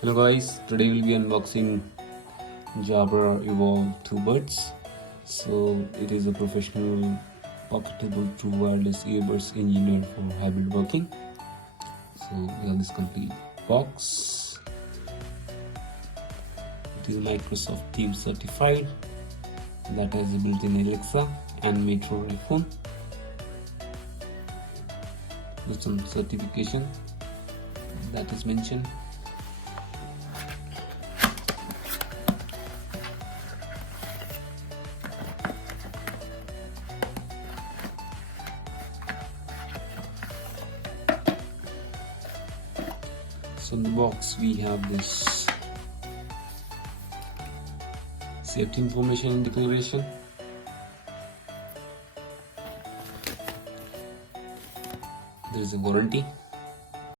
Hello guys, today we'll be unboxing Jabra Evolve2 buds. So it is a professional pocketable true wireless earbuds engineered for hybrid working. So we have this complete box. It is Microsoft Teams certified. That has a built-in Alexa and Metro iPhone. With some certification that is mentioned. So in the box we have this safety information and declaration. There is a warranty.